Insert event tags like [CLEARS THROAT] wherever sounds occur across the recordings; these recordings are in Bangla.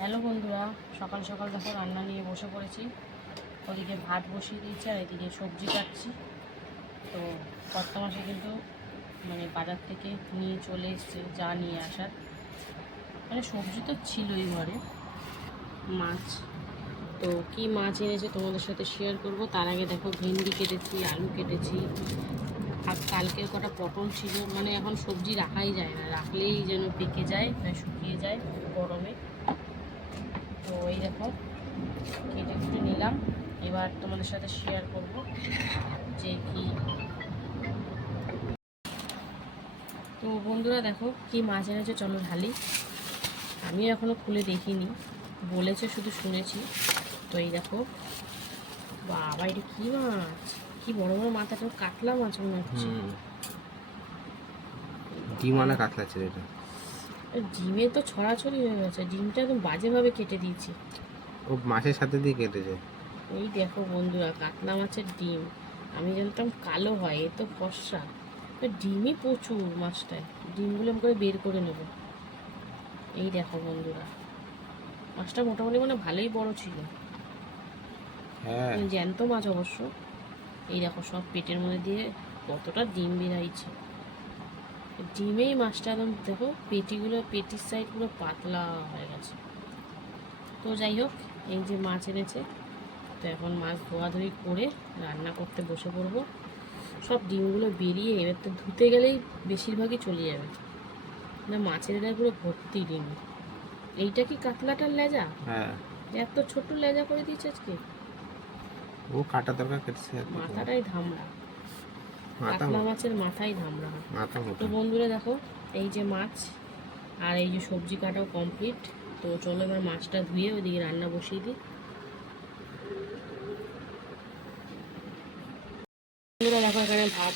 হ্যালো বন্ধুরা, সকাল সকাল দেখো রান্না নিয়ে বসে পড়েছি। ওদিকে ভাত বসিয়ে দিয়েছি আর এদিকে সবজি কাটছি। তো কত মাসে কিন্তু মানে বাজার থেকে নিয়ে চলে এসছে, যা নিয়ে আসার। মানে সবজি তো ছিলই ঘরে, মাছ। তো কি মাছ এনেছে তোমাদের সাথে শেয়ার করব। তার আগে দেখো ভেন্ডি কেটেছি, আলু কেটেছি। আর কালকের কটা পটল ছিল মানে এখন সবজি রাখাই যায় না, রাখলেই যেন পেকে যায় শুকিয়ে যায় গরমে। তো এই দেখো কেটে কুটে নিলাম। এবার তোমাদের সাথে শেয়ার করব যে কি। তো বন্ধুরা দেখো, কি মাছ এনেছে চলো ঢালি। আমি এখনও খুলে দেখিনি, বলেছে শুধু শুনেছি। তো এই দেখো, বাবা, এটা কি মাছ? কি বড় বড় মাথাটা কাতলা মাছ মনে হচ্ছে। হুম। ডিমানা কাতলা ছিল এটা ডিমে তো ছড়াছড়ি হয়ে গেছে ডিমটা একদম বাজেভাবে কেটে দিয়েছি। ও মাছের সাথে দিয়ে কেটেছে? এই দেখো বন্ধুরা কাতলা মাছের ডিম। আমি জানতাম কালো হয় এ তো ফর্সা। ডিমই প্রচুর মাছটায়। ডিমগুলো আমি করে বের করে নেব। এই দেখো বন্ধুরা মাছটা মোটামুটি মানে ভালোই বড় ছিল। হ্যাঁ। জ্যান্ত মাছ অবশ্য। এই দেখো সব পেটের মধ্যে দিয়ে কতটা ডিম বেরাইছে ডিমেই মাছটা একদম দেখো পেটিগুলো পেটির সাইড পুরো পাতলা হয়ে গেছে। তো যাই হোক এই যে মাছ এনেছে তো এখন মাছ ধোয়াধুয়ি করে রান্না করতে বসে পড়ব। সব ডিমগুলো বেরিয়ে এবার তো ধুতে গেলেই বেশিরভাগই চলে যাবে। না মাছের এটা পুরো ভর্তি ডিম। এইটা কি কাতলাটার লেজা? হ্যাঁ। এত ছোট লেজা করে দিয়েছে আজকে। ও কাটা দরকার কেটেছে মাথাটাই ধামড়া কাতলা মাছের মাথায় ধামড়া মাথা তো বন্ধুরা দেখো এই যে মাছ আর এই যে সবজি কাটাও কমপ্লিট তো চলো এবার মাছটা ধুয়ে ওইদিকে রান্না বসিয়ে দিই। বন্ধুরা দেখো এখানে ভাত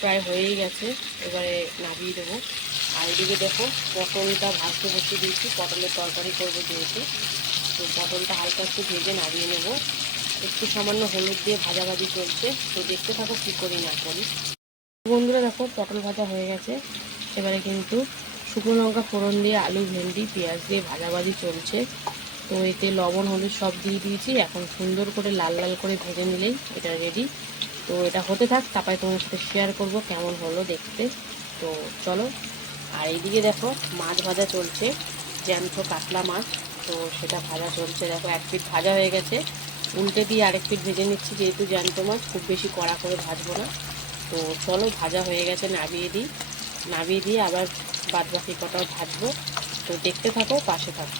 প্রায় হয়েই গেছে। এবারে নামিয়ে দেবো। আর এদিকে দেখো পটলটা ভাজতে বসিয়ে দিয়েছি। পটলের তরকারি করব যেহেতু। তো পটলটা হালকা একটু ভেজে নামিয়ে নেব। একটু সামান্য হলুদ দিয়ে ভাজাভাজি চলছে। তো দেখতে থাকো কী করি না করি। বন্ধুরা দেখো, পটল ভাজা হয়ে গেছে। এবারে কিন্তু শুকনো লঙ্কা ফোড়ন দিয়ে আলু, ভেন্ডি, পেঁয়াজ দিয়ে ভাজাভাজি চলছে। তো এতে লবণ, হলুদ সব দিয়ে দিয়েছি। এখন সুন্দর করে লাল লাল করে ভেজে নিলেই এটা রেডি তো এটা হতে থাক, তারপরে তোমার সাথে শেয়ার করব কেমন হলো দেখতে। তো চলো, আর এইদিকে দেখো মাছ ভাজা চলছে, জ্যান্ত কাতলা মাছ। তো সেটা ভাজা চলছে। দেখো এক পিঠ ভাজা হয়ে গেছে। উল্টে দিয়ে আরেক পিঠ ভেজে নিচ্ছি, যেহেতু জ্যান্ত মাছ খুব বেশি কড়া করে ভাজবো না। তো চলো, ভাজা হয়ে গেছে নাবিয়ে দিই। নাবিয়ে দিয়ে আবার বাদ বাকি কটাও ভাজবো। তো দেখতে থাকো, পাশে থাকো।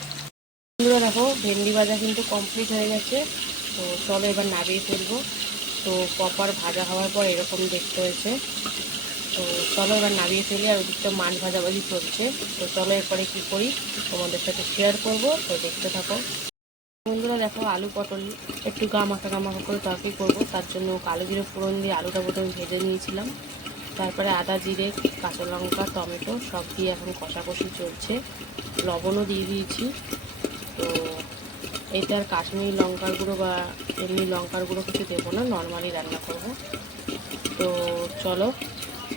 বন্ধুরা দেখো, ভেন্ডি ভাজা কিন্তু কমপ্লিট হয়ে গেছে। তো চলো এবার নাবিয়ে ফেলব তো প্রপার ভাজা হওয়ার পর এরকম দেখতে হয়েছে। তো চলো এবার নামিয়ে ফেলি, আর ওদিকটা মাছ ভাজাভাজি চলছে। তো চলো এরপরে কী করি, তোমাদের সাথে শেয়ার করব। তো দেখতে থাকো। বন্ধুরা দেখো আলু পটল, একটু গা মাখা গা করে তরকারি করব। তার জন্য কালো জিরে ফোড়ন দিয়ে আলুটা প্রথমে ভেজে নিয়েছিলাম। তারপরে আদা, জিরে, কাঁচা লঙ্কা, টমেটো সব দিয়ে এখন কষাকষি চলছে। লবণও দিয়ে দিয়েছি। তো এটা আর কাশ্মীরি লঙ্কার গুঁড়ো বা এমনি লঙ্কার গুঁড়ো কিছু দেবো না নর্মালি রান্না করব। তো চলো,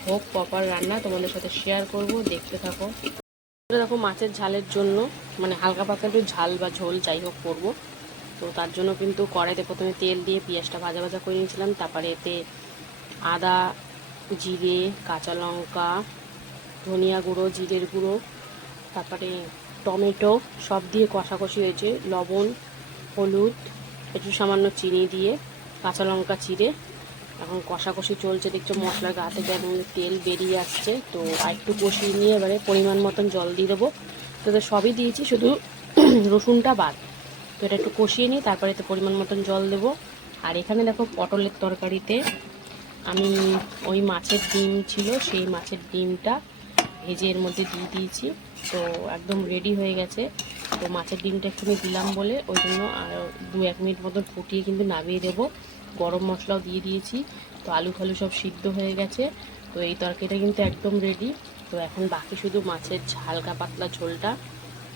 হোক প্রপার রান্না তোমাদের সাথে শেয়ার করব, দেখতে থাকো। দেখো, মাছের ঝালের জন্য মানে হালকা পাতলা একটু ঝাল বা ঝোল যাই হোক করব। তো তার জন্য কিন্তু কড়াইতে প্রথমে তেল দিয়ে পেঁয়াজটা ভাজা ভাজা করে নিয়েছিলাম। তারপরে এতে আদা, জিরে, কাঁচা লঙ্কা, ধনিয়া গুঁড়ো, জিরের গুঁড়ো, তারপরে টমেটো সব দিয়ে কষাকষি হয়েছে। লবণ, হলুদ, একটু সামান্য চিনি দিয়ে, কাঁচা লঙ্কা চিড়ে এখন কষাকষি চলছে, দেখছ মশলার গা থেকে এখন তেল বেরিয়ে আসছে। তো আর একটু কষিয়ে নিয়ে এবারে পরিমাণ মতন জল দিয়ে দেবো। তো তো সবই দিয়েছি, শুধু [CLEARS THROAT] রসুনটা বাদ। তো এটা একটু কষিয়ে নিই তারপরে এতে পরিমাণ মতন জল দেবো। আর এখানে দেখো পটলের তরকারিতে আমি ওই মাছের ডিম ছিল, সেই মাছের ডিমটা ভেজে এর মধ্যে দিয়ে দিয়েছি। তো একদম রেডি হয়ে গেছে। তো মাছের ডিমটা একটু দিলাম বলে ওই জন্য আর দু এক মিনিট মতন ফুটিয়ে কিন্তু নামিয়ে দেবো। গরম মশলাও দিয়ে দিয়েছি। তো আলু ফালু সব সিদ্ধ হয়ে গেছে। তো এই তরকারিটা কিন্তু একদম রেডি তো এখন বাকি শুধু মাছের হালকা পাতলা ঝোলটা।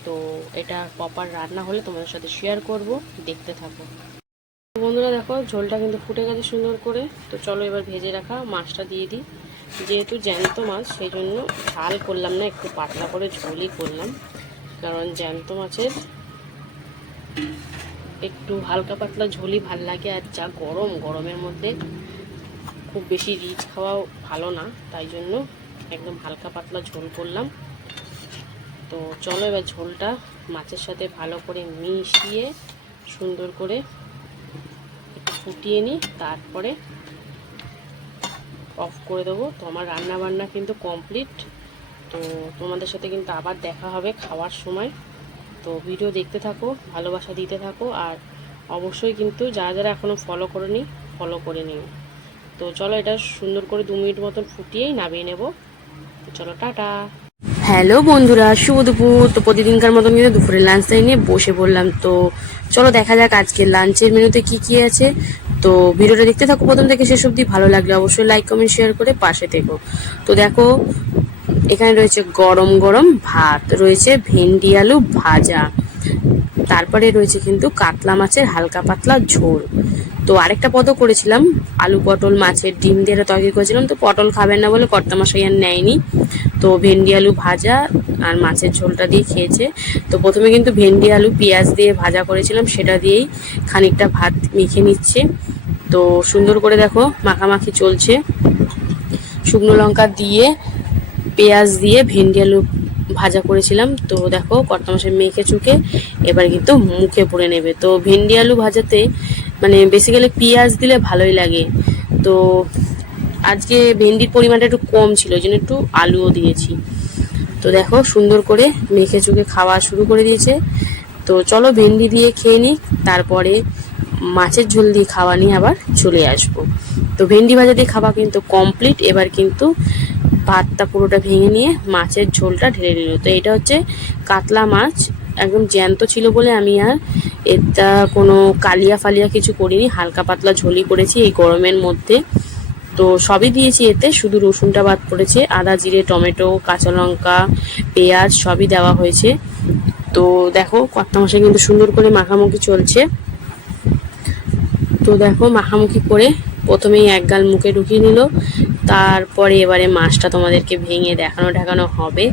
তো এটা প্রপার রান্না হলে তোমাদের সাথে শেয়ার করব। দেখতে থাকো। বন্ধুরা দেখো, ঝোলটা কিন্তু ফুটে গেছে সুন্দর করে। তো চলো এবার ভেজে রাখা মাছটা দিয়ে দিই। যেহেতু জ্যান্ত মাছ সেই জন্য ঝাল করলাম না, একটু পাতলা করে ঝোলই করলাম। কারণ জ্যান্ত মাছের একটু হালকা পাতলা ঝোলই ভালো লাগে আর যা গরম, গরমের মধ্যে খুব বেশি রিচ খাওয়াও ভালো না, তাই জন্য একদম হালকা পাতলা ঝোল করলাম। তো চলো এবার ঝোলটা মাছের সাথে ভালো করে মিশিয়ে সুন্দর করে ফুটিয়ে নিই, তারপরে অফ করে দেবো। তো আমার রান্না বান্না কিন্তু কমপ্লিট, তো তোমাদের সাথে কিন্তু আবার দেখা হবে খাওয়ার সময়। তো ভিডিও দেখতে থাকো, ভালোবাসা দিতে থাকো, আর অবশ্যই কিন্তু যারা যারা এখনও ফলো করেনি ফলো করে নিও। তো চলো এটা সুন্দর করে দু মিনিট মতন ফুটিয়েই নামিয়ে নেব। চলো, টাটা। হ্যালো বন্ধুরা, শুভ দুপুর। তো প্রতিদিনকার মতন কিন্তু দুপুরের লাঞ্চ টাইম নিয়ে বসে পড়লাম। তো চলো দেখা যাক আজকে লাঞ্চের মেনুতে কি কি আছে। তো ভিডিওটা দেখতে থাকো প্রথম থেকে শেষ অবধি। ভালো লাগলে অবশ্যই লাইক কমেন্ট শেয়ার করে পাশে থেকো। তো দেখো এখানে রয়েছে গরম গরম ভাত, রয়েছে ভেন্ডি আলু ভাজা। তারপরে রয়েছে কিন্তু কাতলা মাছের হালকা পাতলা ঝোল। তো আরেকটা পদও করেছিলাম, আলু পটল মাছের ডিম দিয়ে তরকারি করেছিলাম, তো পটল খাবেন না বলে কর্তা মশাই আর নেয়নি। তো ভেন্ডি আলু ভাজা আর মাছের ঝোলটা দিয়ে খেয়েছে। তো প্রথমে কিন্তু ভেন্ডি আলু পেঁয়াজ দিয়ে ভাজা করেছিলাম, সেটা দিয়েই খানিকটা ভাত মেখে নিচ্ছে। তো সুন্দর করে দেখো মাখামাখি চলছে। শুকনো লঙ্কা দিয়ে পেঁয়াজ দিয়ে ভেন্ডি আলু ভাজা করেছিলাম। তো দেখো কর্তা মাসের মেখে চুকে এবার কিন্তু মুখে পুড়ে নেবে। তো ভেন্ডি আলু ভাজাতে মানে বেসিক্যালি পেঁয়াজ দিলে ভালোই লাগে। তো আজকে ভেন্ডির পরিমাণটা একটু কম ছিল ওই জন্য একটু আলুও দিয়েছি। তো দেখো, সুন্দর করে মেখে চুকে খাওয়া শুরু করে দিয়েছে। তো চলো ভেন্ডি দিয়ে খেয়ে নিই, তারপরে মাছের ঝোল দিয়ে খাওয়া নিয়ে আবার চলে আসব। তো ভেন্ডি ভাজা দিয়ে খাওয়া কিন্তু কমপ্লিট এবার কিন্তু ভাতটা পুরোটা ভেঙে নিয়ে মাছের ঝোলটা ঢেলে নিল। তো এটা হচ্ছে কাতলা মাছ। একদম জ্যান্ত ছিল বলে আমি আর এটা কোনো কালিয়া ফালিয়া কিছু করিনি। হালকা পাতলা ঝোলই করেছি এই গরমের মধ্যে। তো সবই দিয়েছি এতে। শুধু রসুনটা বাদ পড়েছে। আদা, জিরে, টমেটো, কাঁচা লঙ্কা, পেঁয়াজ সবই দেওয়া হয়েছে। তো দেখো কর্তা মশাই কিন্তু সুন্দর করে মাখামাখি চলছে। তো দেখো, মাখামুখি করে প্রথমেই এক গাল মুখে ঢুকিয়ে নিল। তারপরে এবারে মাছটা তোমাদেরকে ভেঙে দেখানো ঢাকানো হবে।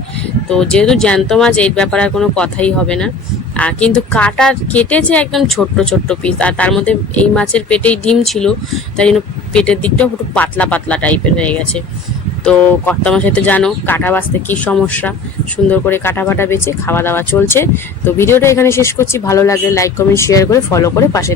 তো যেহেতু জ্যান্ত মাছ, এই ব্যাপারে আর কোনো কথাই হবে না। আর কিন্তু কাটা কেটেছে একদম ছোট্ট ছোট্ট পিস আর তার মধ্যে এই মাছের পেটেই ডিম ছিল, তাই জন্য পেটের দিকটাও একটু পাতলা পাতলা টাইপের হয়ে গেছে। তো কর্তা মশাই তো জানো, কাটা বাঁচতে কী সমস্যা? সুন্দর করে কাটা বাটা বেছে খাওয়া দাওয়া চলছে। তো ভিডিওটা এখানে শেষ করছি। ভালো লাগলে লাইক কমেন্ট শেয়ার করে ফলো করে পাশে